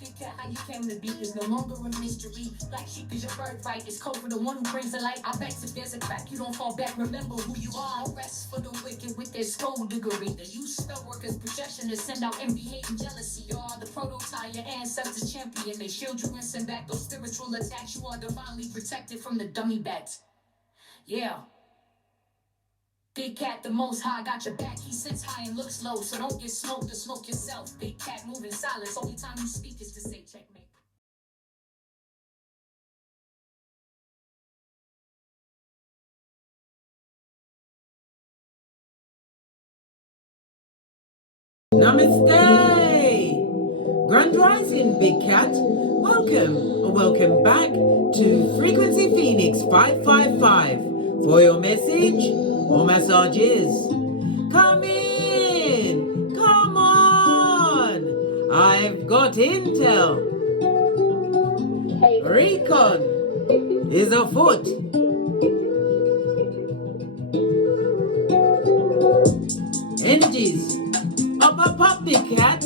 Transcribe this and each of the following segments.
Big cat, how you came to be is no longer a mystery. Black sheep is your birthright. It's code for the one who brings the light. I bet if there's a crack, you don't fall back. Remember who you are. No rest for the wicked with their skullduggery. The use spell workers' projection to send out envy, hate, and jealousy. You are the prototype, your ancestors champion. They shield you and send back those spiritual attacks. You are divinely protected from the dummy bats. Yeah. Big cat, the most high, got your back. He sits high and looks low, so don't get smoked or smoke yourself. Big cat, moving silence. Only time you speak is to say checkmate. Namaste! Grand Rising, Big Cat. Welcome back to Frequency Phoenix 555 for your message or massages. Come in! Come on! I've got intel. Recon is afoot. Energies. Up, Big Cat.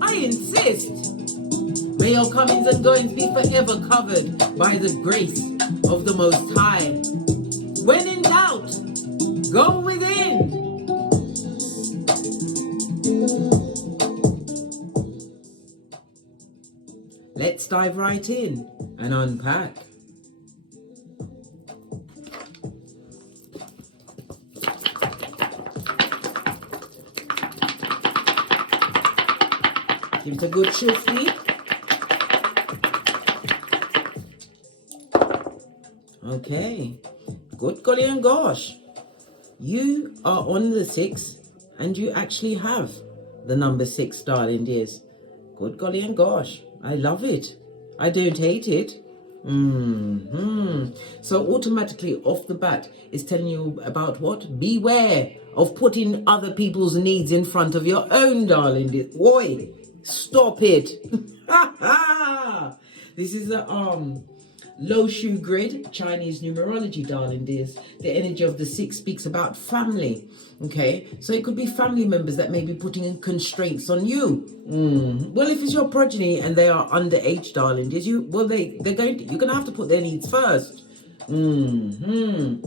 I insist. May your comings and goings be forever covered by the grace of the Most High. When in doubt, go within. Let's dive right in and unpack. Give it a good shifty. Okay. Good golly and gosh. You are on the 6 and you actually have the number 6, darling dears. Good golly and gosh. I love it. I don't hate it. So automatically off the bat, it's telling you about what? Beware of putting other people's needs in front of your own, darling dears. Oi, stop it. This is a low shoe grid, Chinese numerology, darling dears. The energy of the 6 speaks about family. Okay, so it could be family members that may be putting in constraints on you. Well, if it's your progeny and they are underage, darling dears, you're gonna have to put their needs first. The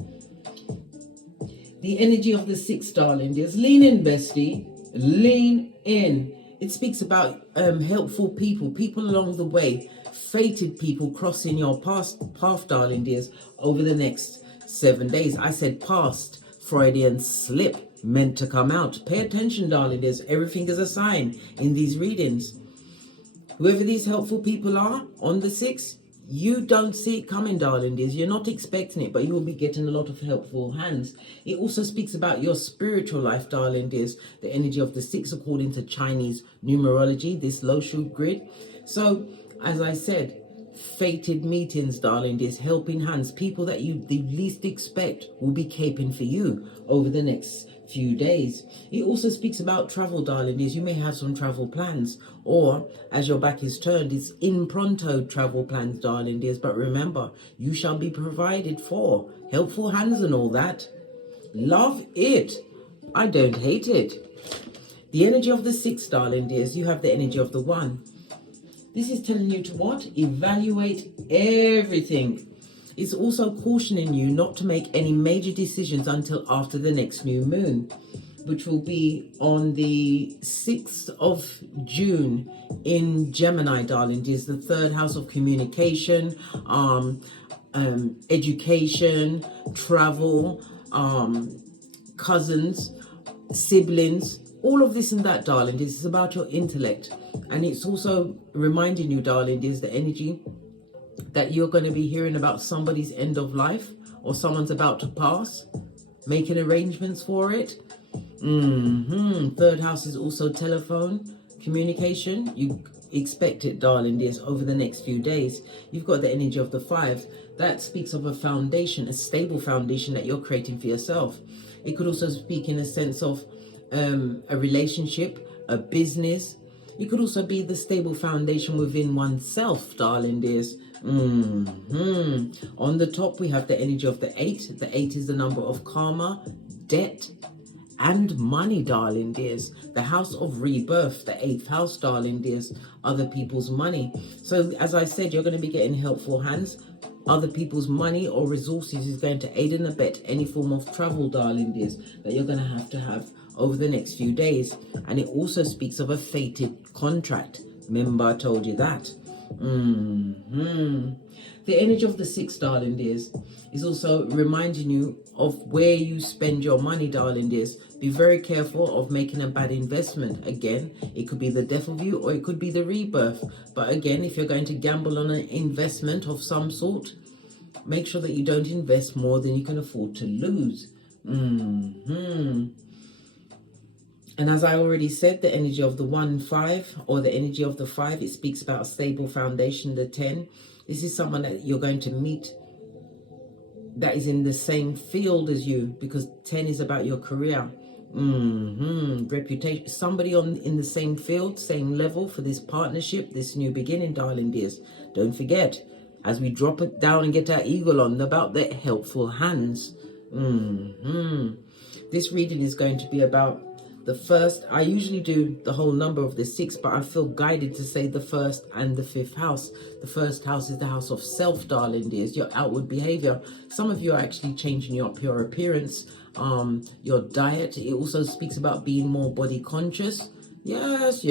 energy of the 6, darling dears. Lean in, bestie. Lean in. It speaks about helpful people along the way. Fated people crossing your path, darling dears, over the next 7 days. I said past, Freudian slip, meant to come out. Pay attention, darling dears. Everything is a sign in these readings. Whoever these helpful people are on the 6, you don't see it coming, darling dears. You're not expecting it, but you will be getting a lot of helpful hands. It also speaks about your spiritual life, darling dears. The energy of the 6, according to Chinese numerology, this low shoe grid. So, as I said, fated meetings, darling dears, helping hands, people that you the least expect will be caping for you over the next few days. It also speaks about travel, darling dears. You may have some travel plans, or as your back is turned, it's in pronto travel plans, darling dears. But remember, you shall be provided for. Helpful hands and all that. Love it. I don't hate it. The energy of the 6, darling dears. You have the energy of the 1. This is telling you to what? Evaluate everything. It's also cautioning you not to make any major decisions until after the next new moon, which will be on the 6th of June in Gemini, darling dears. The 3rd house of communication, education, travel, cousins, siblings, all of this and that, darling dears. It's about your intellect. And it's also reminding you, darling dears, the energy that you're going to be hearing about somebody's end of life, or someone's about to pass, making arrangements for it. 3rd house is also telephone, communication. You expect it, darling dears, over the next few days. You've got the energy of the 5. That speaks of a foundation, a stable foundation that you're creating for yourself. It could also speak in a sense of a relationship, a business. It could also be the stable foundation within oneself, darling dears. On the top, we have the energy of the 8. The 8 is the number of karma, debt, and money, darling dears. The house of rebirth, the 8th house, darling dears, other people's money. So as I said, you're going to be getting helpful hands. Other people's money or resources is going to aid and abet any form of travel, darling dears, that you're going to have over the next few days. And it also speaks of a fated contract. Remember, I told you that. The energy of the 6, darling dears, is also reminding you of where you spend your money, darling dears. Be very careful of making a bad investment. Again, it could be the death of you or it could be the rebirth. But again, if you're going to gamble on an investment of some sort, make sure that you don't invest more than you can afford to lose. And as I already said, the energy of the 1-5 or the energy of the 5, it speaks about a stable foundation. The 10, this is someone that you're going to meet that is in the same field as you, because 10 is about your career, reputation. Somebody in the same field, same level for this partnership, this new beginning, darling dears. Don't forget, as we drop it down and get our eagle on, about the helpful hands. This reading is going to be about the first. I usually do the whole number of the 6, but I feel guided to say the 1st and the 5th house. The 1st house is the house of self, darling dears, your outward behavior. Some of you are actually changing your appearance, your diet. It also speaks about being more body conscious. Yes.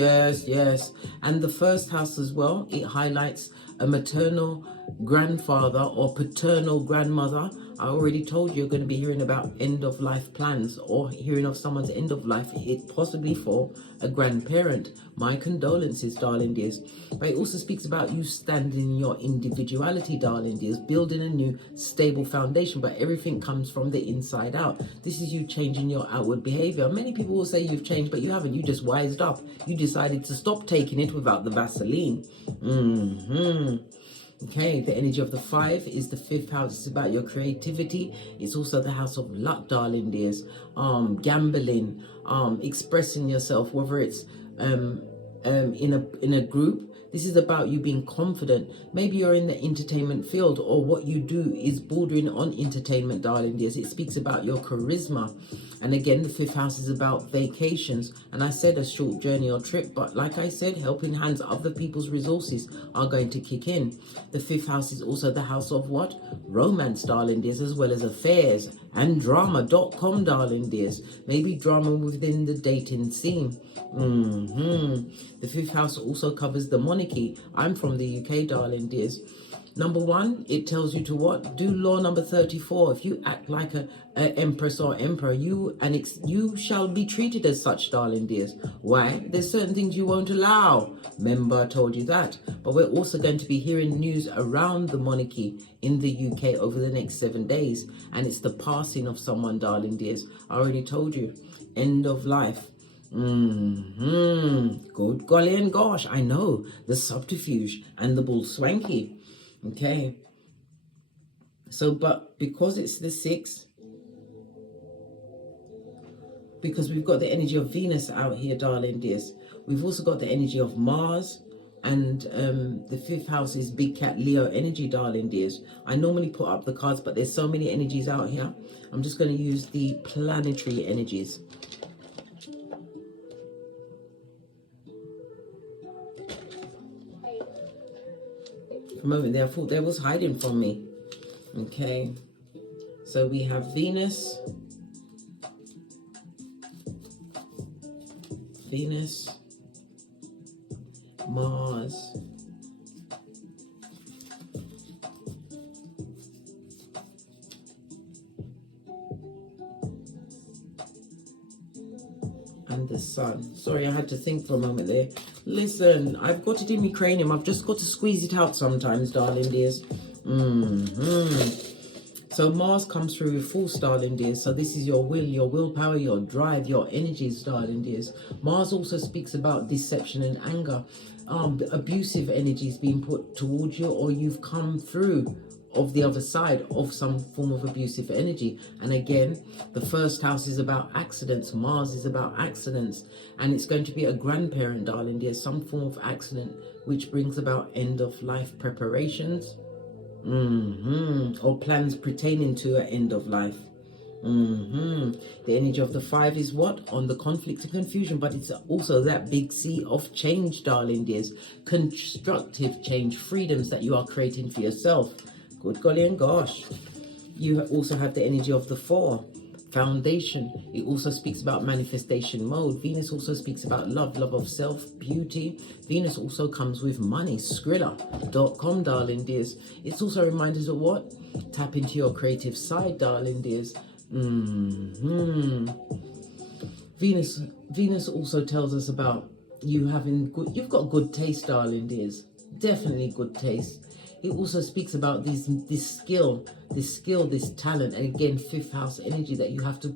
And the 1st house as well, it highlights a maternal grandfather or paternal grandmother. I already told you, you're going to be hearing about end of life plans or hearing of someone's end of life, it possibly for a grandparent. My condolences, darling dears. But it also speaks about you standing in your individuality, darling dears, building a new stable foundation. But everything comes from the inside out. This is you changing your outward behavior. Many people will say you've changed, but you haven't. You just wised up. You decided to stop taking it without the Vaseline. Okay, the energy of the 5 is the 5th house. It's about your creativity. It's also the house of luck, darling dears. Gambling, expressing yourself, whether it's in a group. This is about you being confident. Maybe you're in the entertainment field, or what you do is bordering on entertainment, darling dears. It speaks about your charisma. And again, the 5th house is about vacations. And I said a short journey or trip, but like I said, helping hands, other people's resources are going to kick in. The 5th house is also the house of what? Romance, darling dears, as well as affairs and drama.com, darling dears. Maybe drama within the dating scene. The 5th house also covers the monarchy. I'm from the UK, darling dears. Number 1, it tells you to what? Do law number 34. If you act like a empress or emperor, you shall be treated as such, darling dears. Why? There's certain things you won't allow. Remember, I told you that. But we're also going to be hearing news around the monarchy in the UK over the next 7 days. And it's the passing of someone, darling dears. I already told you. End of life. Good golly and gosh, I know. The subterfuge and the bull swanky. Okay. So, but because it's the 6, because we've got the energy of Venus out here, darling dears. We've also got the energy of Mars, and the 5th house is Big Cat Leo energy, darling dears. I normally put up the cards, but there's so many energies out here. I'm just going to use the planetary energies. For a moment there, I thought they was hiding from me. Okay, so we have Venus, Mars, and the Sun. Sorry, I had to think for a moment there. Listen, I've got it in my cranium. I've just got to squeeze it out sometimes, darling dears. So Mars comes through with force, darling dears. So this is your will, your willpower, your drive, your energies, darling dears. Mars also speaks about deception and anger. Abusive energies being put towards you, or you've come through of the other side of some form of abusive energy. And again, the 1st house is about accidents. Mars is about accidents, and it's going to be a grandparent, darling dear, some form of accident which brings about end of life preparations, or plans pertaining to an end of life. The energy of the 5 is what? On the conflict and confusion, but it's also that big C of change, darling dears. Constructive change, freedoms that you are creating for yourself. Good golly and gosh. You also have the energy of the 4, foundation. It also speaks about manifestation mode. Venus also speaks about love, love of self, beauty. Venus also comes with money, Skrilla.com, darling dears. It's also reminders of what? Tap into your creative side, darling dears. Venus also tells us about you having good, you've got good taste, darling dears. Definitely good taste. It also speaks about this skill, this talent, and again, 5th house energy that you have to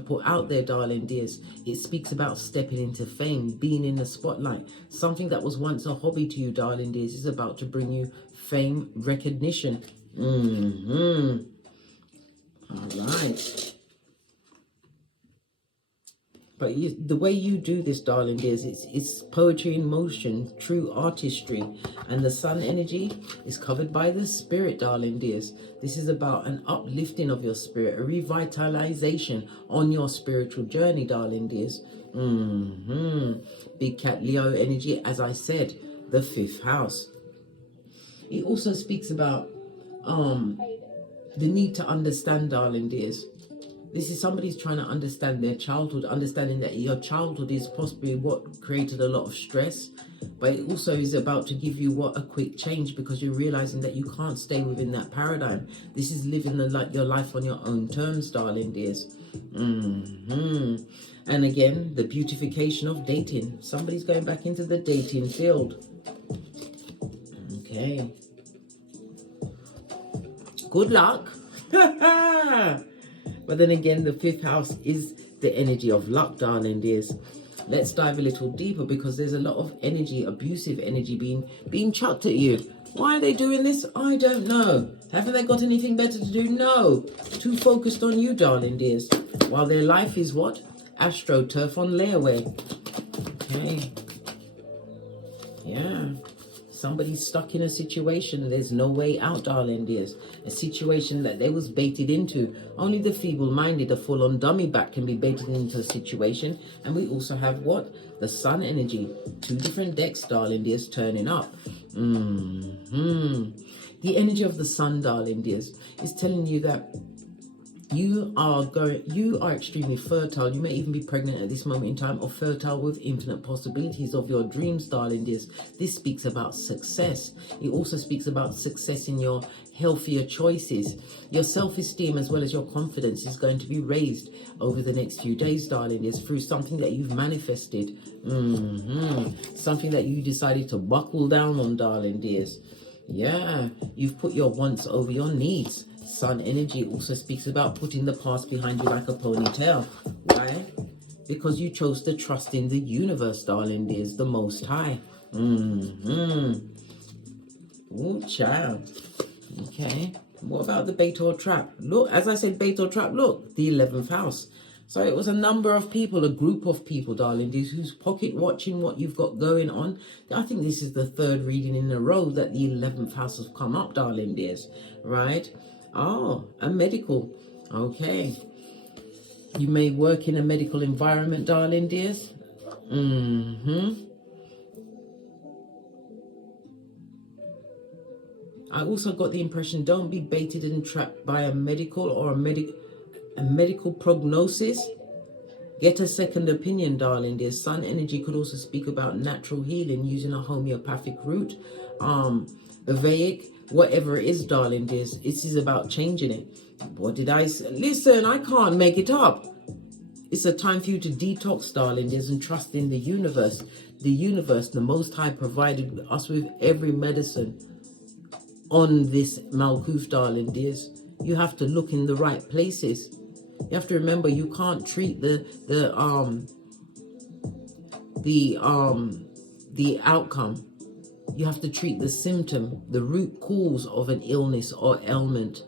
put out there, darling dears. It speaks about stepping into fame, being in the spotlight. Something that was once a hobby to you, darling dears, is about to bring you fame, recognition. All right. But the way you do this, darling dears, it's poetry in motion, true artistry. And the sun energy is covered by the spirit, darling dears. This is about an uplifting of your spirit, a revitalization on your spiritual journey, darling dears. Big cat Leo energy, as I said, the 5th house. It also speaks about the need to understand, darling dears. This is somebody's trying to understand their childhood, understanding that your childhood is possibly what created a lot of stress, but it also is about to give you a quick change, because you're realizing that you can't stay within that paradigm. This is living your life on your own terms, darling dears. And again, the beautification of dating. Somebody's going back into the dating field. Okay. Good luck. But then again, the 5th house is the energy of luck, darling dears. Let's dive a little deeper, because there's a lot of energy, abusive energy being chucked at you. Why are they doing this? I don't know. Haven't they got anything better to do? No. Too focused on you, darling dears. While their life is what? AstroTurf on layaway. Okay. Yeah. Somebody's stuck in a situation. There's no way out, darling dears. A situation that they was baited into. Only the feeble-minded, a full-on dummy bat can be baited into a situation. And we also have what? The sun energy. 2 different decks, darling dears, turning up. The energy of the sun, darling dears, is telling you that you are extremely fertile. You may even be pregnant at this moment in time, or fertile with infinite possibilities of your dreams, darling dears. This speaks about success. It also speaks about success in your healthier choices. Your self-esteem as well as your confidence is going to be raised over the next few days, darling dears, through something that you've manifested. Something that you decided to buckle down on, darling dears. Yeah, you've put your wants over your needs. Sun energy also speaks about putting the past behind you like a ponytail. Why? Because you chose to trust in the universe, darling dears, the Most High. Oh, child. Okay. What about the bait or trap? Look, as I said, bait or trap, look, the 11th house. So it was a number of people, a group of people, darling dears, who's pocket watching what you've got going on. I think this is the 3rd reading in a row that the 11th house has come up, darling dears, right? Oh, a medical. Okay. You may work in a medical environment, darling dears. I also got the impression, don't be baited and trapped by a medical or a medical prognosis. Get a second opinion, darling dear. Sun energy could also speak about natural healing using a homeopathic route, Vedic, whatever it is, darling dears. This is about changing it. What did I say? Listen, I can't make it up. It's a time for you to detox, darling dears, and trust in the universe. The universe, the Most High, provided us with every medicine on this Malkuth, darling dears. You have to look in the right places. You have to remember, you can't treat the outcome. You have to treat the symptom, the root cause of an illness or ailment.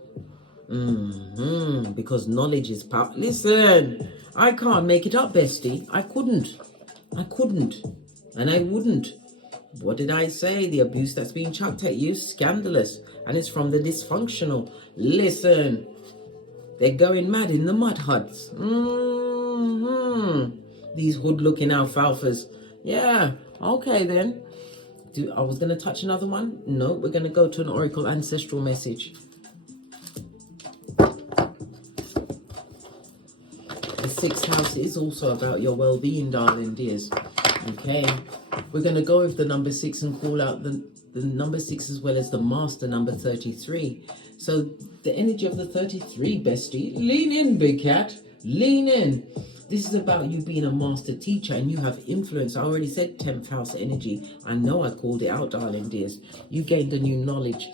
Because knowledge is power. Listen, I can't make it up, bestie. I couldn't. And I wouldn't. What did I say? The abuse that's being chucked at you is scandalous. And it's from the dysfunctional. Listen. They're going mad in the mud huts. These hood-looking alfalfas. Yeah, okay then. I was going to touch another one. No, we're going to go to an oracle ancestral message. The 6th house is also about your well-being, darling dears. Okay, we're going to go with the number 6 and call out the number 6 as well as the master number 33. So the energy of the 33, bestie, lean in, big cat, lean in. This is about you being a master teacher and you have influence. I already said 10th house energy. I know I called it out, darling dears. You gained a new knowledge.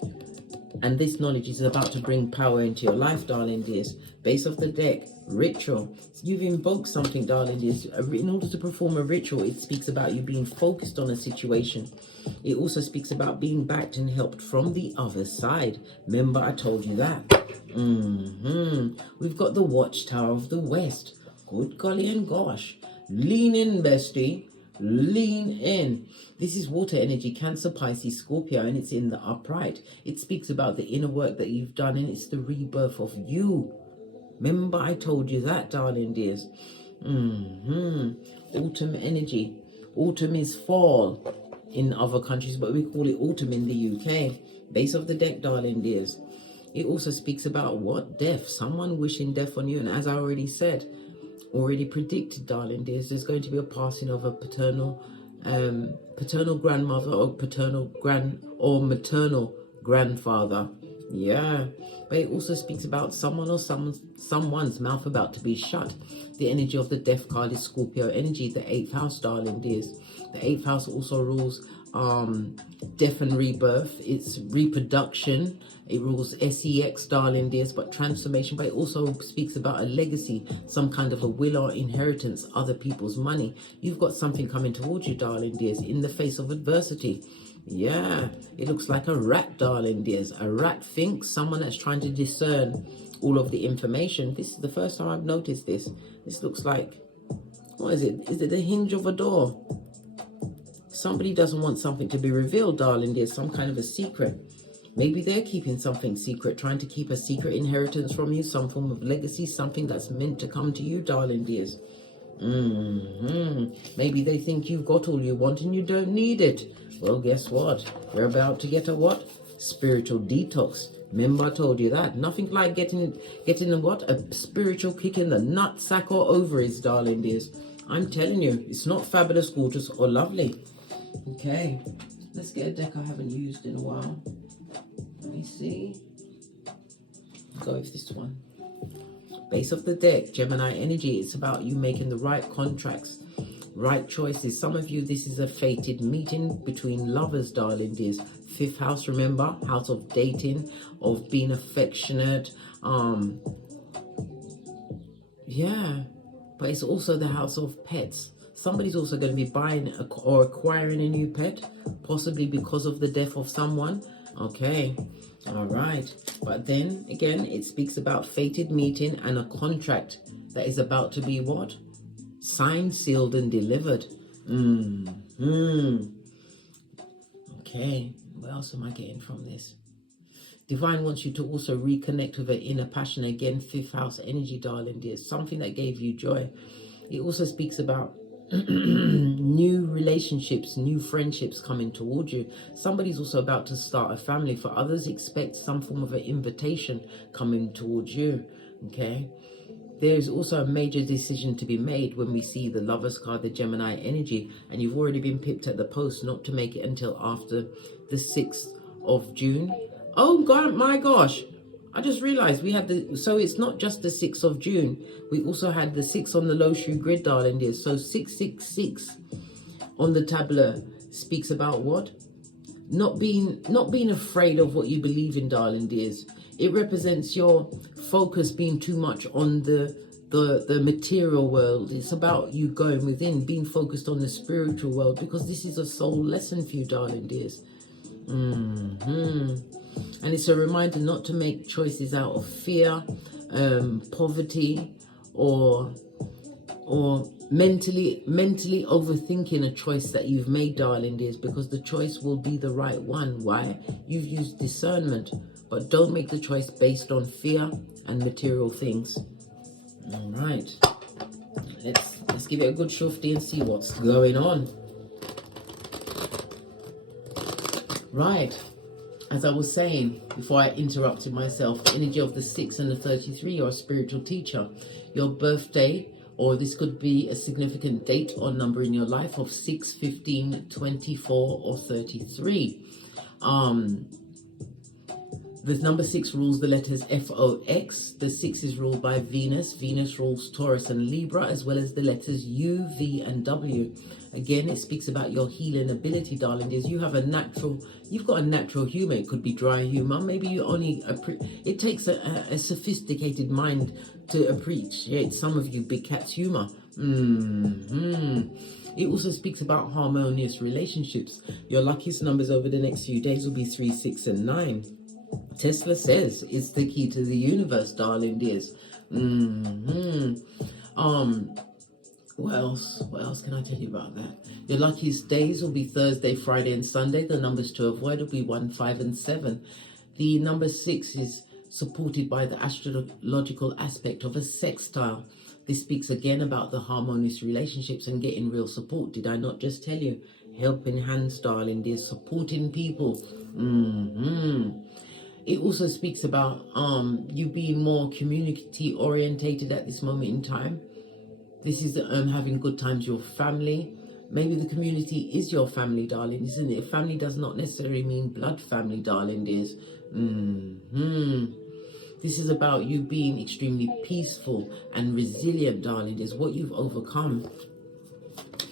And this knowledge is about to bring power into your life, darling dears. Base of the deck, ritual. You've invoked something, darling dears. In order to perform a ritual, it speaks about you being focused on a situation. It also speaks about being backed and helped from the other side. Remember, I told you that. We've got the watchtower of the west. Good golly and gosh. Lean in, bestie. Lean in. This is water energy, Cancer, Pisces, Scorpio, and it's in the upright. It speaks about the inner work that you've done, and it's the rebirth of you. Remember, I told you that, darling dears. Autumn energy. Autumn is fall in other countries, but we call it autumn in the UK. Base of the deck, darling dears. It also speaks about what? Death. Someone wishing death on you, and as I already said, already predicted, darling dears, there's going to be a passing of a paternal grandmother or maternal grandfather. Yeah, but it also speaks about someone or someone's mouth about to be shut. The energy of the death card is Scorpio energy, the 8th house, darling dears. The 8th house also rules death and rebirth. It's reproduction. It rules sex, darling dears, but transformation. But it also speaks about a legacy, some kind of a will or inheritance, other people's money. You've got something coming towards you, darling dears, in the face of adversity. Yeah, it looks like a rat, darling dears. A rat thinks, someone that's trying to discern all of the information. This is the first time I've noticed this. This looks like, what is it? Is it the hinge of a door? Somebody doesn't want something to be revealed, darling dears, some kind of a secret. Maybe they're keeping something secret, trying to keep a secret inheritance from you, some form of legacy, something that's meant to come to you, darling dears. Maybe they think you've got all you want and you don't need it. Well, guess what? We're about to get a what? Spiritual detox. Remember, I told you that. Nothing like getting a what? A spiritual kick in the nut sack or ovaries, darling dears. I'm telling you, it's not fabulous, gorgeous, or lovely. Okay, let's get a deck I haven't used in a while. Let me see. Go with this one. Base of the deck, Gemini energy. It's about you making the right contracts, right choices. Some of you, this is a fated meeting between lovers, darling dears. 5th house, remember, house of dating, of being affectionate. Yeah, but it's also the house of pets. Somebody's also going to be buying or acquiring a new pet, possibly because of the death of someone. Okay, all right. But then again, it speaks about fated meeting and a contract that is about to be what? Signed, sealed, and delivered. Okay, what else am I getting from this? Divine wants you to also reconnect with an inner passion. Again, 5th house energy, darling dear. Something that gave you joy. It also speaks about new relationships, new friendships coming towards you. Somebody's also about to start a family. For others, expect some form of an invitation coming towards you. Okay, there's also a major decision to be made when we see the Lovers card, the Gemini energy, and you've already been pipped at the post not to make it until after the 6th of June. Oh God, my gosh, I just realized we had so it's not just the 6th of June. We also had the 6 on the low shoe grid, darling dear. So 666 on the tableau speaks about what? Not being afraid of what you believe in, darling dears. It represents your focus being too much on the material world. It's about you going within, being focused on the spiritual world, because this is a soul lesson for you, darling dears. And it's a reminder not to make choices out of fear, poverty, or or mentally overthinking a choice that you've made, darling dears, because the choice will be the right one. Why? You've used discernment, but don't make the choice based on fear and material things. All right, let's give it a good shufti and see what's going on. Right, as I was saying before I interrupted myself, the energy of the 6 and the 33, you're a spiritual teacher. Your birthday, or this could be a significant date or number in your life of 6, 15, 24, or 33. The number 6 rules the letters FOX. The 6 is ruled by Venus. Venus rules Taurus and Libra, as well as the letters U, V, and W. Again, it speaks about your healing ability, darling. You've got a natural humor. It could be dry humor. Maybe you only, it takes a sophisticated mind to appreciate some of you big cats' humor. It also speaks about harmonious relationships. Your luckiest numbers over the next few days will be 3, 6, and 9. Tesla says it's the key to the universe, darling dears. What else can I tell you about that? Your luckiest days will be Thursday, Friday, and Sunday. The numbers to avoid will be 1, 5, and 7. The number 6 is supported by the astrological aspect of a sextile. This speaks again about the harmonious relationships and getting real support. Did I not just tell you? Helping hands, darling dear, supporting people. It also speaks about you being more community orientated at this moment in time. This is having good times with your family. Maybe the community is your family, darling, isn't it? Family does not necessarily mean blood family, darling dears. This is about you being extremely peaceful and resilient, darling dears. What you've overcome.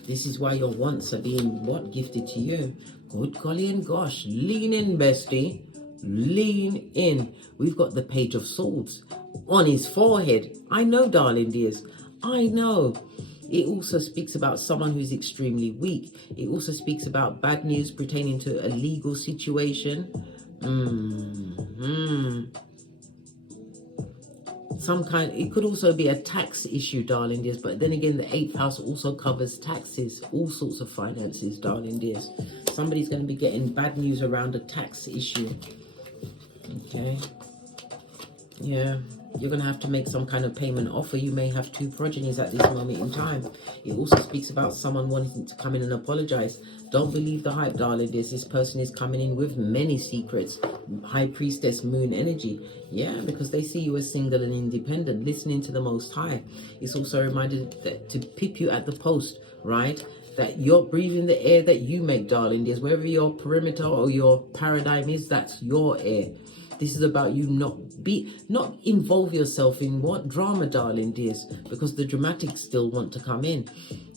This is why your wants are being gifted to you. Good golly and gosh, lean in, bestie. Lean in. We've got the Page of Swords on his forehead. I know, darling dears. I know. It also speaks about someone who's extremely weak. It also speaks about bad news pertaining to a legal situation. It could also be a tax issue, darling dears. But then again, the 8th house also covers taxes, all sorts of finances, darling dears. Somebody's going to be getting bad news around a tax issue. Okay. Yeah. You're going to have to make some kind of payment offer. You may have 2 progenies at this moment in time. It also speaks about someone wanting to come in and apologize. Don't believe the hype, darling. This person is coming in with many secrets. High Priestess, Moon energy. Yeah, because they see you as single and independent, listening to the Most High. It's also a reminder that to pip you at the post, right? That you're breathing the air that you make, darling. There's wherever your perimeter or your paradigm is, that's your air. This is about you not involve yourself in what drama, darling dears, because the dramatics still want to come in.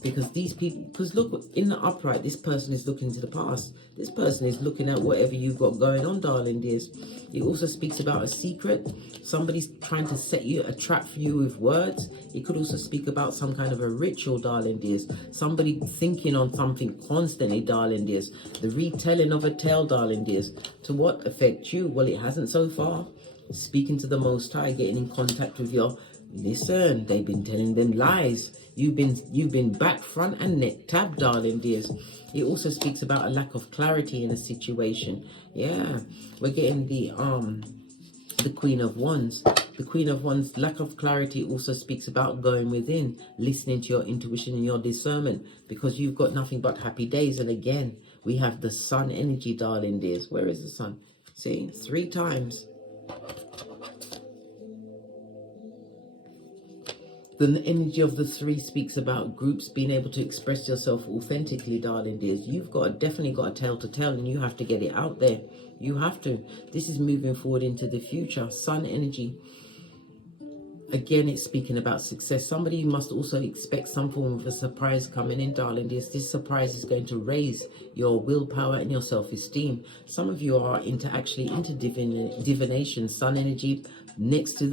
Because these people, because look, in the upright, this person is looking to the past. This person is looking at whatever you've got going on, darling dears. It also speaks about a secret. Somebody's trying to set you a trap for you with words. It could also speak about some kind of a ritual, darling dears. Somebody thinking on something constantly, darling dears. The retelling of a tale, darling dears. To what effect you? Well, it hasn't so far. Speaking to the Most High, getting in contact with your, listen, they've been telling them lies. You've been back, front, and neck tabbed, darling dears. It also speaks about a lack of clarity in a situation. Yeah, we're getting the Queen of Wands. The Queen of Wands, lack of clarity, also speaks about going within, listening to your intuition and your discernment, because you've got nothing but happy days. And again, we have the Sun energy, darling dears. Where is the Sun? See, 3 times. The energy of the 3 speaks about groups being able to express yourself authentically, darling dears. You've definitely got a tale to tell, and you have to get it out there. You have to. This is moving forward into the future. Sun energy. Again, it's speaking about success. Somebody must also expect some form of a surprise coming in, darling dears. This surprise is going to raise your willpower and your self-esteem. Some of you are into divination. Sun energy next to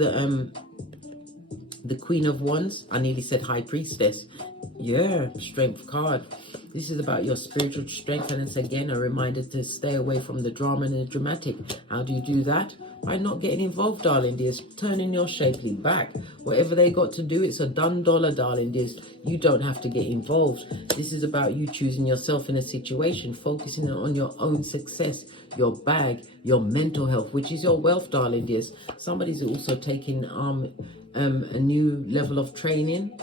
the Queen of Wands. I nearly said High Priestess. Yeah, Strength card. This is about your spiritual strength, and it's again a reminder to stay away from the drama and the dramatic. How do you do that? By not getting involved, darling dears. Turning your shapely back. Whatever they got to do, it's a done dollar, darling dears. You don't have to get involved. This is about you choosing yourself in a situation, focusing on your own success, your bag, your mental health, which is your wealth, darling dears. Somebody's also taking a new level of training.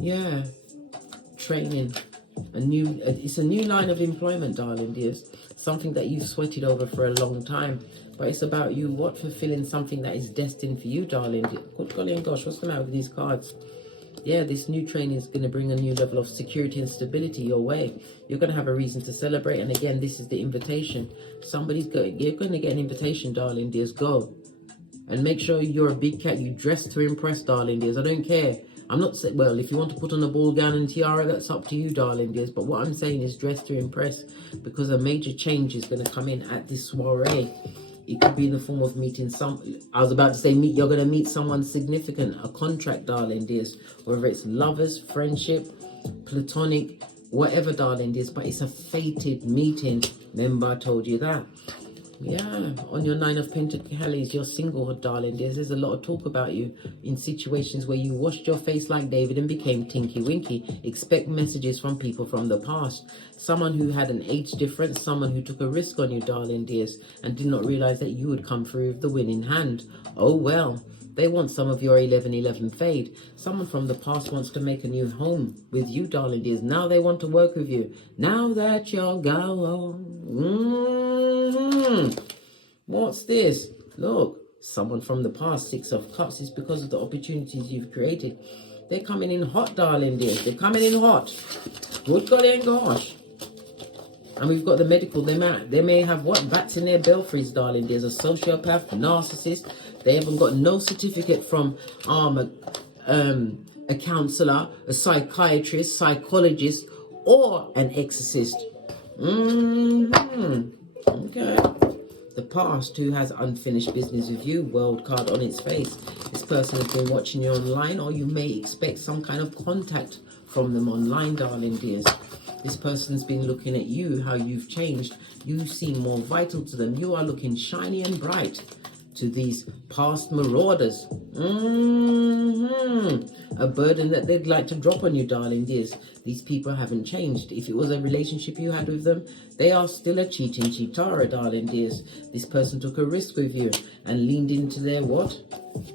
Yeah, training. It's a new line of employment, darling dears. Something that you've sweated over for a long time. But it's about you, fulfilling something that is destined for you, darling. Good golly and gosh, what's the matter with these cards? Yeah, this new training is going to bring a new level of security and stability your way. You're going to have a reason to celebrate. And again, this is the invitation. You're going to get an invitation, darling dears. Go. And make sure you're a big cat. You dress to impress, darling dears. I don't care. I'm not saying, well, if you want to put on a ball gown and tiara, that's up to you, darling dears. But what I'm saying is dress to impress, because a major change is going to come in at this soiree. It could be in the form of meeting you're going to meet someone significant, a contract, darling dears. Whether it's lovers, friendship, platonic, whatever, darling dears. But it's a fated meeting. Remember, I told you that. Yeah, on your 9 of Pentacles, your singlehood, darling dears. There's a lot of talk about you in situations where you washed your face like David and became Tinky Winky. Expect messages from people from the past. Someone who had an age difference, someone who took a risk on you, darling dears, and did not realize that you would come through with the winning hand. Oh well, they want some of your 1111 fade. Someone from the past wants to make a new home with you, darling dears. Now they want to work with you. Now that you're gone. What's this? Look, someone from the past, 6 of Cups, is because of the opportunities you've created. They're coming in hot, darling dears. They're coming in hot. Good golly and gosh. And we've got the medical. They may have what? Bats in their belfries, darling dears. A sociopath, narcissist. They haven't got no certificate from a counsellor, a psychiatrist, psychologist, or an exorcist. Okay. The past, who has unfinished business with you, world card on its face. This person has been watching you online, or you may expect some kind of contact from them online, darling dears. This person's been looking at you, how you've changed. You seem more vital to them. You are looking shiny and bright to these past marauders. A burden that they'd like to drop on you, darling dears. These people haven't changed. If it was a relationship you had with them, they are still a cheating cheatara, darling dears. This person took a risk with you and leaned into their what?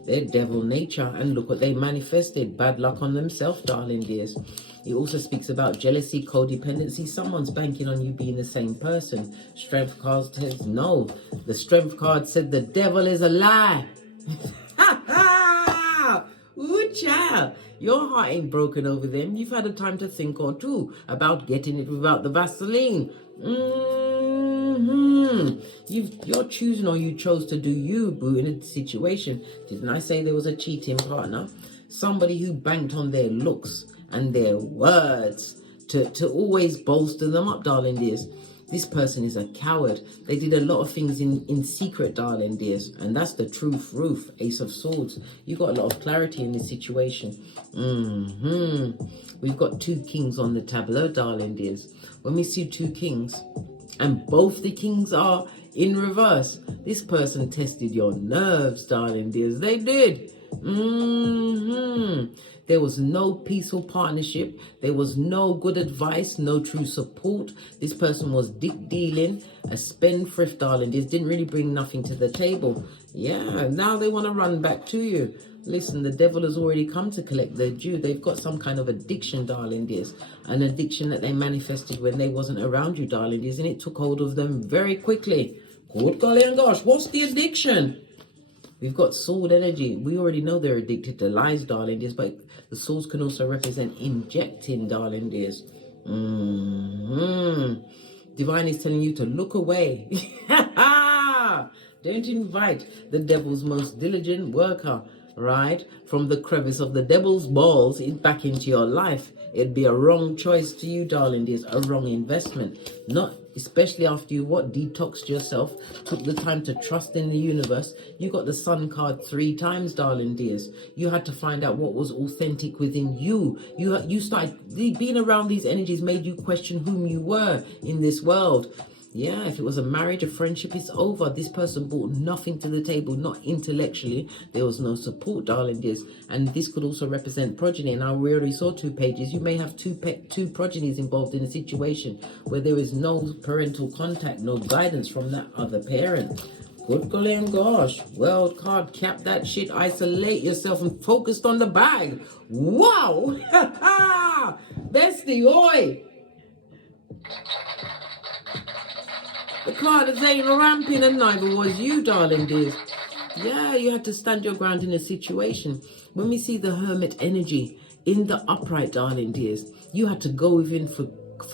Their devil nature. And look what they manifested. Bad luck on themselves, darling dears. It also speaks about jealousy, codependency. Someone's banking on you being the same person. Strength card says no. The strength card said the devil is a lie. Ooh, child. Your heart ain't broken over them. You've had a time to think or two about getting it without the Vaseline. You're choosing, or you chose to do you, boo, in a situation. Didn't I say there was a cheating partner? Somebody who banked on their looks and their words to always bolster them up, darling dears. This person is a coward. They did a lot of things in secret, darling dears. And that's the truth, roof, Ace of Swords. You got a lot of clarity in this situation. We've got 2 kings on the tableau, darling dears. When we see 2 kings, and both the kings are in reverse, this person tested your nerves, darling dears. They did. There was no peaceful partnership. There was no good advice, no true support. This person was dealing, a spendthrift, darling. This didn't really bring nothing to the table. Yeah, now they want to run back to you. Listen, the devil has already come to collect their due. They've got some kind of addiction, darling dears. An addiction that they manifested when they wasn't around you, darling dears. And it took hold of them very quickly. Good golly and gosh, what's the addiction? We've got sword energy. We already know they're addicted to lies, darling dears, but the swords can also represent injecting, darling dears. Divine is telling you to look away. Don't invite the devil's most diligent worker. right, from the crevice of the devil's balls back into your life. It'd be a wrong choice to you, darling dears, a wrong investment. Not especially after you detoxed yourself, took the time to trust in the universe. You got the sun card 3 times, darling dears. You had to find out what was authentic within you. You started being around these energies, made you question whom you were in this world. Yeah, if it was a marriage, a friendship, it's over. This person brought nothing to the table, not intellectually. There was no support, darling dears. And this could also represent progeny. Now, we already saw 2 pages. You may have two progenies involved in a situation where there is no parental contact, no guidance from that other parent. Good golly and gosh. World card, cap that shit, isolate yourself and focused on the bag. Wow! Bestie, oi! The card ain't ramping, and neither was you, darling dears. Yeah, you had to stand your ground in a situation. When we see the hermit energy in the upright, darling dears, you had to go within for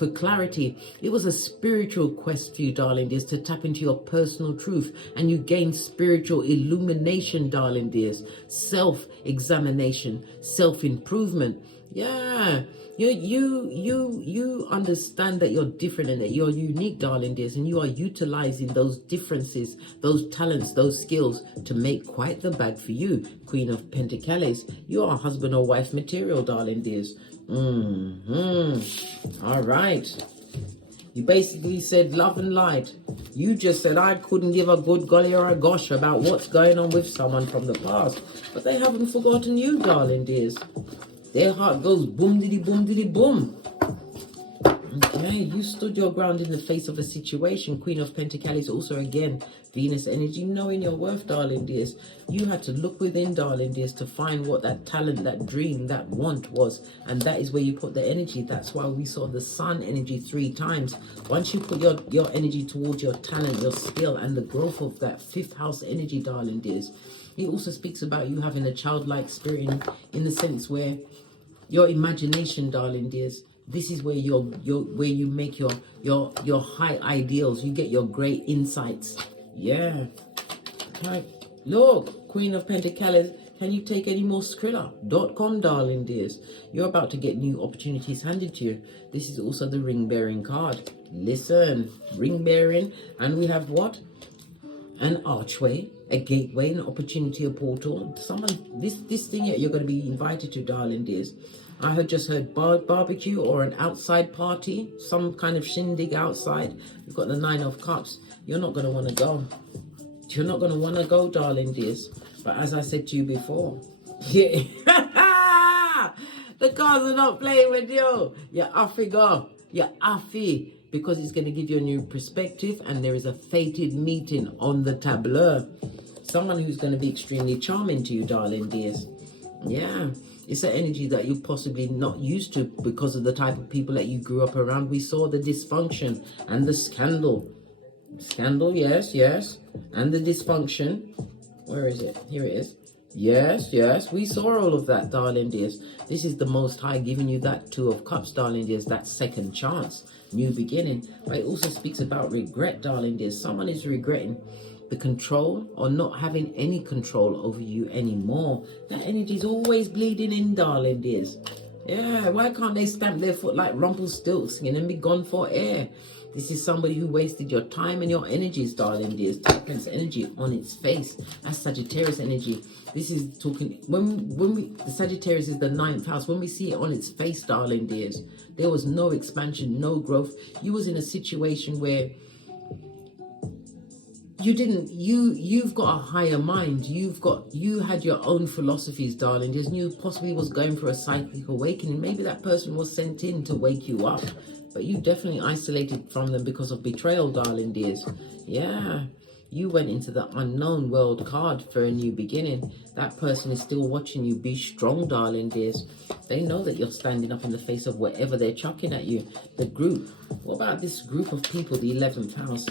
clarity. It was a spiritual quest for you, darling dears, to tap into your personal truth, and you gained spiritual illumination, darling dears. Self-examination, self-improvement. Yeah, you understand that you're different and that you're unique, darling dears, and you are utilizing those differences, those talents, those skills to make quite the bag for you, Queen of Pentacles. You are husband or wife material, darling dears. All right. You basically said love and light. You just said I couldn't give a good golly or a gosh about what's going on with someone from the past, but they haven't forgotten you, darling dears. Their heart goes boom diddy boom. Okay, you stood your ground in the face of a situation. Queen of Pentacles, also again, Venus energy, knowing your worth, darling dears. You had to look within, darling dears, to find what that talent, that dream, that want was. And that is where you put the energy. That's why we saw the sun energy 3 times. Once you put your energy towards your talent, your skill, and the growth of that 5th house energy, darling dears. It also speaks about you having a childlike spirit in the sense where your imagination, darling dears, this is where where you make your high ideals. You get your great insights. Yeah. Right. Look, Queen of Pentacles, can you take any more Skrilla.com, darling dears? You're about to get new opportunities handed to you. This is also the ring bearing card. Listen, ring bearing, and we have what? An archway, a gateway, an opportunity, a portal. Someone, this thing here, you're going to be invited to, darling dears. I just heard barbecue or an outside party, some kind of shindig outside. You've got the 9 of Cups. You're not going to want to go. You're not going to want to go, darling dears. But as I said to you before, yeah, the cards are not playing with you. You're affy go. You're affy. Because it's going to give you a new perspective, and there is a fated meeting on the tableau. Someone who's going to be extremely charming to you, darling dears. Yeah, it's an energy that you're possibly not used to because of the type of people that you grew up around. We saw the dysfunction and the scandal. Scandal, yes. And the dysfunction. Where is it? Here it is. Yes, we saw all of that, darling dears. This is the Most High giving you that 2 of Cups, darling dears, that second chance, new beginning. But it also speaks about regret, darling dears. Someone is regretting the control or not having any control over you anymore. That energy is always bleeding in, darling dears. Yeah, why can't they stamp their foot like Rumpelstiltskin and be gone for air? This is somebody who wasted your time and your energies, darling dears. Temperance energy on its face. That's Sagittarius energy. This is talking, the Sagittarius is the 9th house. When we see it on its face, darling dears, there was no expansion, no growth. You was in a situation where you've got a higher mind. You had your own philosophies, darling dears. You possibly was going for a psychic awakening. Maybe that person was sent in to wake you up. But you definitely isolated from them because of betrayal, darling dears. Yeah, you went into the unknown world card for a new beginning. That person is still watching you. Be strong, darling dears. They know that you're standing up in the face of whatever they're chucking at you. The group. What about this group of people, the 11th house?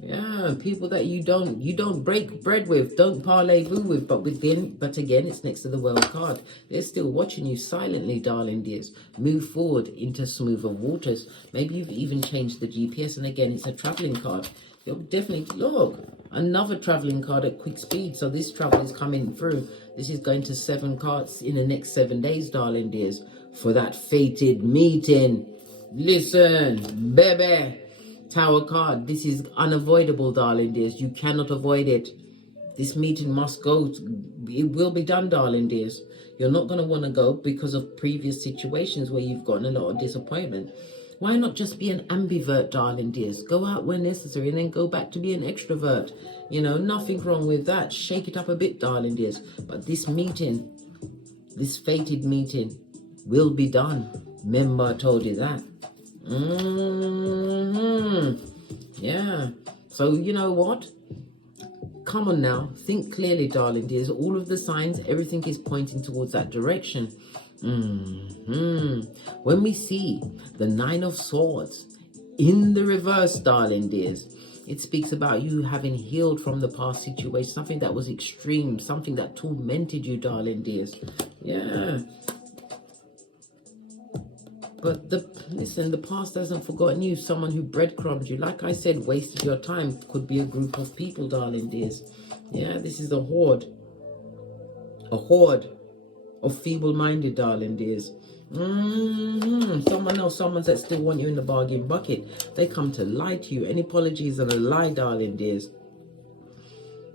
Yeah, people that you don't break bread with, don't parlez-vous with, but again, it's next to the world card. They're still watching you silently, darling dears. Move forward into smoother waters. Maybe you've even changed the GPS, and again, it's a traveling card. You're definitely, look, Another traveling card at quick speed. So this travel is coming through. This is going to 7 cards in the next 7 days, darling dears, for that fated meeting. Listen, baby. Tower card. This is unavoidable, darling dears. You cannot avoid it. This meeting must go. It will be done, darling dears. You're not going to want to go because of previous situations where you've gotten a lot of disappointment. Why not just be an ambivert, darling dears? Go out where necessary and then go back to be an extrovert. You know, nothing wrong with that. Shake it up a bit, darling dears. But this meeting, this fated meeting, will be done. Remember, I told you that. Yeah. So, you know what? Come on now. Think clearly, darling dears. All of the signs, everything is pointing towards that direction. When we see the 9 of Swords in the reverse, darling dears, it speaks about you having healed from the past situation, something that was extreme, something that tormented you, darling dears. Yeah. But listen, the past hasn't forgotten you. Someone who breadcrumbed you, like I said, wasted your time. Could be a group of people, darling dears. Yeah, this is a horde. A horde of feeble-minded, darling dears. Someone else, someone that still want you in the bargain bucket. They come to lie to you. Any apologies are a lie, darling dears.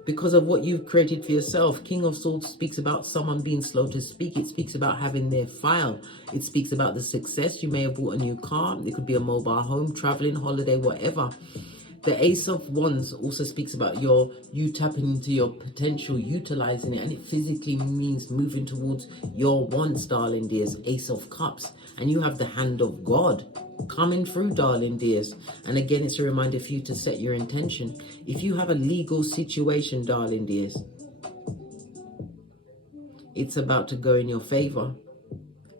Because of what you've created for yourself. King of Swords speaks about someone being slow to speak. It speaks about having their file. It speaks about the success. You may have bought a new car. It could be a mobile home, traveling, holiday, whatever. The Ace of Wands also speaks about you tapping into your potential, utilizing it, and it physically means moving towards your wants, darling dears. Ace of Cups, and you have the hand of God coming through, darling dears. And again, it's a reminder for you to set your intention. If you have a legal situation, darling dears, it's about to go in your favor.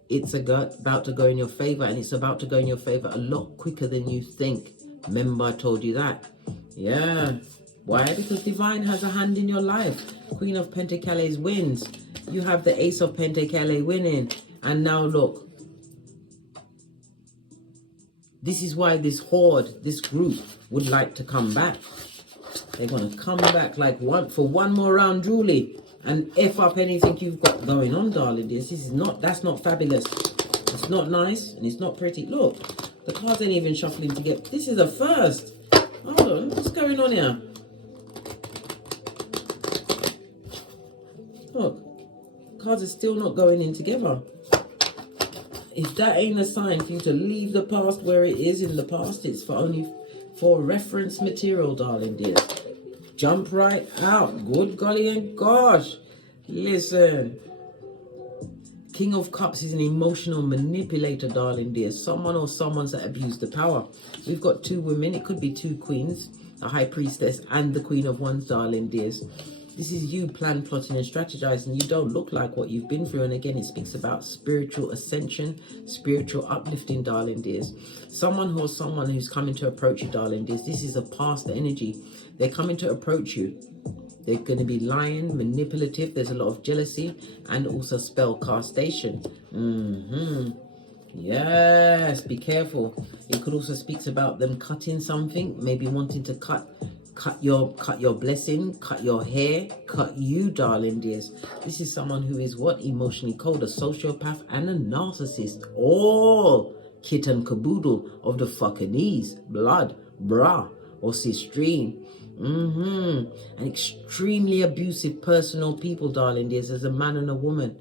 It's about to go in your favor, and it's about to go in your favor a lot quicker than you think. Remember, I told you that. Yeah. Why? Because Divine has a hand in your life. Queen of Pentacles wins. You have the Ace of Pentacles winning. And now look. This is why this horde, this group, would like to come back. They're going to come back like for one more round, Julie. And F up anything you've got going on, darling. That's not fabulous. It's not nice and it's not pretty. Look. The cards ain't even shuffling together. This is a first. Hold on. What's going on here? Look. Cards are still not going in together. If that ain't a sign for you to leave the past where it is in the past, it's for reference material, darling dear. Jump right out. Good golly and gosh. Listen. King of Cups is an emotional manipulator, darling dear. Someone or someone's that abused the power. We've got 2 women. It could be 2 queens, the High Priestess and the Queen of Wands, darling dears. This is you plan, plotting and strategizing. You don't look like what you've been through. And again, it speaks about spiritual ascension, spiritual uplifting, darling dears. Someone who's coming to approach you, darling dears. This is a past energy. They're coming to approach you. They're going to be lying, manipulative. There's a lot of jealousy and also spell castation. Yes, be careful. It could also speak about them cutting something, maybe wanting to cut your blessing, cut your hair, cut you, darling dears. This is someone who is what? Emotionally cold, a sociopath and a narcissist. All kit and caboodle of the fucking blood, bra, or sistrine. An extremely abusive personal people, darling dears. There's a man and a woman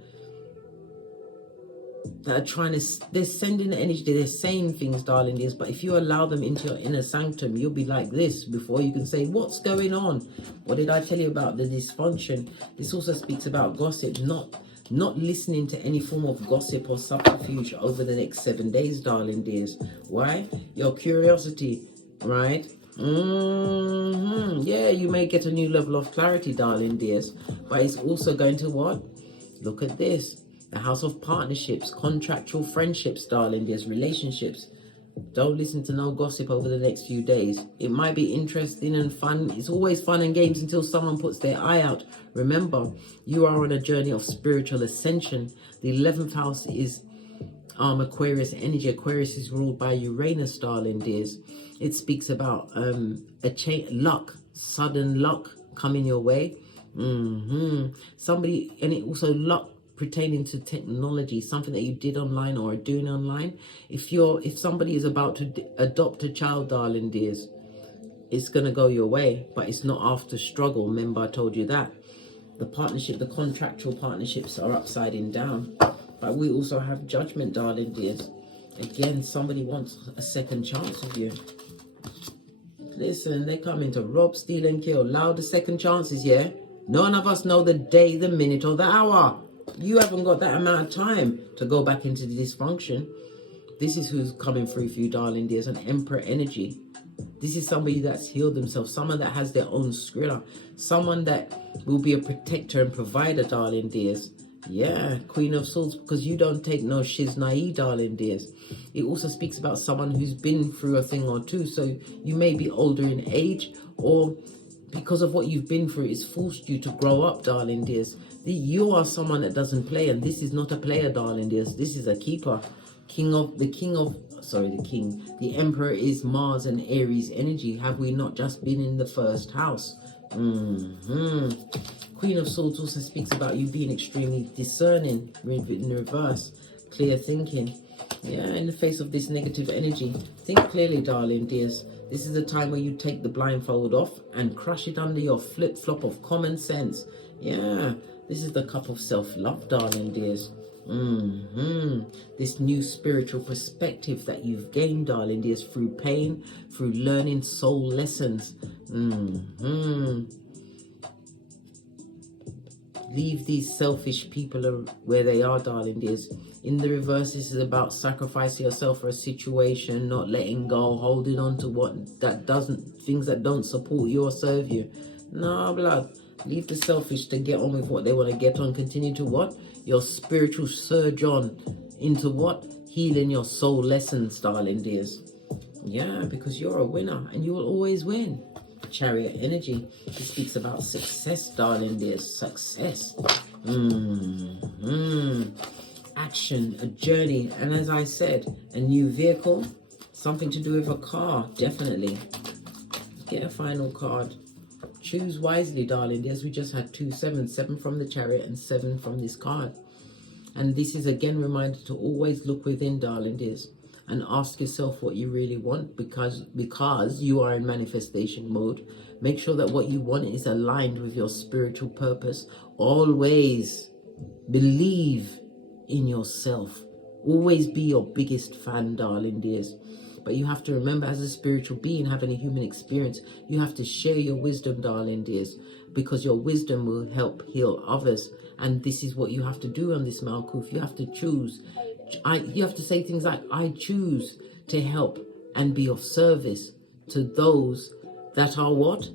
that are they're sending the energy, they're saying things, darling dears, but if you allow them into your inner sanctum, you'll be like this before you can say, what's going on? What did I tell you about the dysfunction? This also speaks about gossip, not listening to any form of gossip or subterfuge over the next 7 days, darling dears. Why? Your curiosity, right? Yeah, you may get a new level of clarity, darling dears, but it's also going to what? Look at this. The House of Partnerships, contractual friendships, darling dears, relationships. Don't listen to no gossip over the next few days. It might be interesting and fun. It's always fun and games until someone puts their eye out. Remember, you are on a journey of spiritual ascension. The 11th house is Aquarius energy. Aquarius is ruled by Uranus, darling dears. It speaks about luck, sudden luck coming your way. Somebody, and it also luck pertaining to technology, something that you did online or are doing online. If somebody is about to adopt a child, darling dears, it's gonna go your way, but it's not after struggle. Remember, I told you that. The partnership, the contractual partnerships are upside down. But we also have judgment, darling dears. Again, somebody wants a second chance of you. Listen, they're coming to rob, steal, and kill. Allow the second chances, yeah? None of us know the day, the minute, or the hour. You haven't got that amount of time to go back into the dysfunction. This is who's coming through for you, darling dears, an Emperor energy. This is somebody that's healed themselves, someone that has their own skrilla, someone that will be a protector and provider, darling dears. Yeah, Queen of Swords, because you don't take no shiznai, darling dears. It also speaks about someone who's been through a thing or two. So you may be older in age, or because of what you've been through, it's forced you to grow up, darling dears. You are someone that doesn't play, and this is not a player, darling dears. This is a keeper. The Emperor is Mars and Aries energy. Have we not just been in the first house? Queen of Swords also speaks about you being extremely discerning, in reverse, clear thinking. Yeah, in the face of this negative energy, think clearly, darling dears. This is a time where you take the blindfold off and crush it under your flip-flop of common sense. Yeah, this is the cup of self-love, darling dears. This new spiritual perspective that you've gained, darling dears, through pain, through learning soul lessons. Leave these selfish people where they are, darling dears. In the reverse, this is about sacrificing yourself for a situation, not letting go, holding on to things that don't support you or serve you. No, blood. Leave the selfish to get on with what they want to get on. Continue to what? Your spiritual surge on into what? Healing your soul lessons, darling dears. Yeah, because you're a winner and you will always win. Chariot energy. It speaks about success, darling dears. Success. Action, a journey, and as I said, a new vehicle, something to do with a car, definitely. Get a final card. Choose wisely, darling dears. We just had 2 7s, 7 from the Chariot and 7 from this card. And this is again reminder to always look within, darling dears, and ask yourself what you really want, because you are in manifestation mode. Make sure that what you want is aligned with your spiritual purpose. Always believe in yourself. Always be your biggest fan, darling dears. But you have to remember, as a spiritual being having a human experience, you have to share your wisdom, darling dears, because your wisdom will help heal others. And this is what you have to do on this Malkuth. You have to choose. You have to say things like, I choose to help and be of service to those that are what?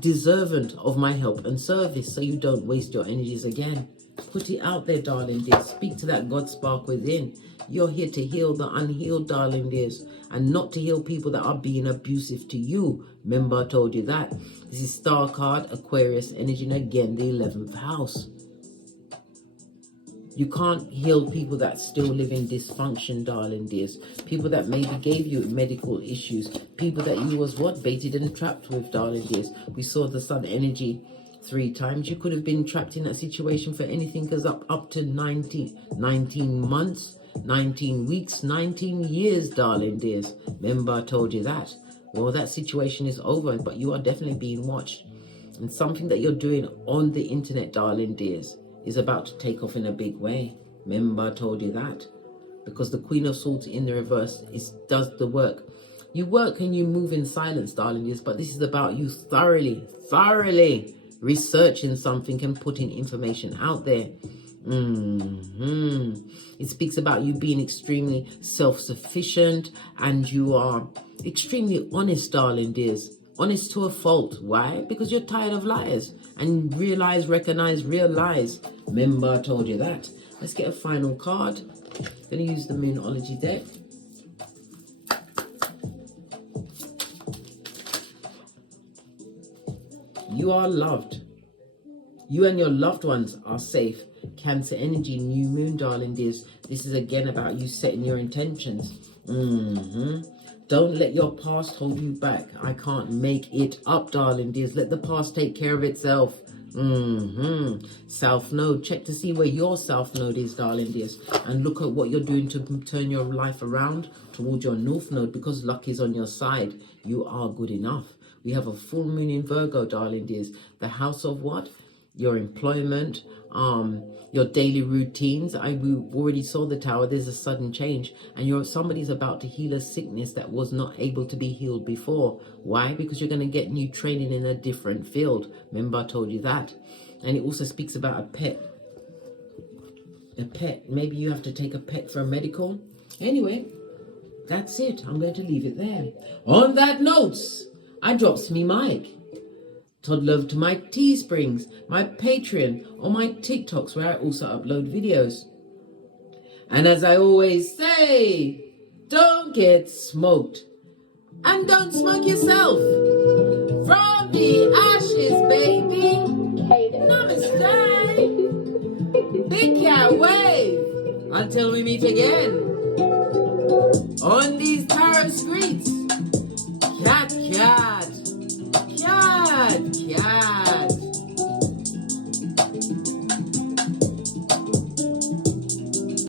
Deserving of my help and service, so you don't waste your energies again. Put it out there, darling dears. Speak to that God spark within. You're here to heal the unhealed, darling dears, and not to heal people that are being abusive to you. Remember, I told you that. This is Star card, Aquarius energy, and again, the 11th house. You can't heal people that still live in dysfunction, darling dears. People that maybe gave you medical issues. People that you was what? Baited and trapped with, darling dears. We saw the Sun energy 3 times. You could have been trapped in that situation for anything because up to 19 months, 19 weeks, 19 years, darling dears. Remember, I told you that. Well, that situation is over, but you are definitely being watched. And something that you're doing on the internet, darling dears, is about to take off in a big way. Remember, I told you that. Because the Queen of Swords in the reverse does the work. You work and you move in silence, darling dears, but this is about you thoroughly researching something and putting information out there. It speaks about you being extremely self-sufficient, and you are extremely honest, darling dears. Honest to a fault. Why? Because you're tired of liars and recognize real lies. Remember, I told you that. Let's get a final card. Gonna use the Numerology deck. You are loved. You and your loved ones are safe. Cancer energy, new moon, darling dears. This is again about you setting your intentions. Don't let your past hold you back. I can't make it up, darling dears. Let the past take care of itself. South node. Check to see where your south node is, darling dears. And look at what you're doing to turn your life around towards your north node, because luck is on your side. You are good enough. We have a full moon in Virgo, darling dears. The house of what? Your employment, your daily routines. We already saw the tower. There's a sudden change, and somebody's about to heal a sickness that was not able to be healed before. Why? Because you're going to get new training in a different field. Remember, I told you that. And it also speaks about a pet. A pet. Maybe you have to take a pet for a medical. Anyway, that's it. I'm going to leave it there. On that note, I drops me mic. Todd love to my Teesprings, my Patreon, or my TikToks, where I also upload videos. And as I always say, don't get smoked. And don't smoke yourself. From the ashes, baby. Namaste. Big cat wave. Until we meet again. On these tarot streets. Cat, cat. Cat, cat.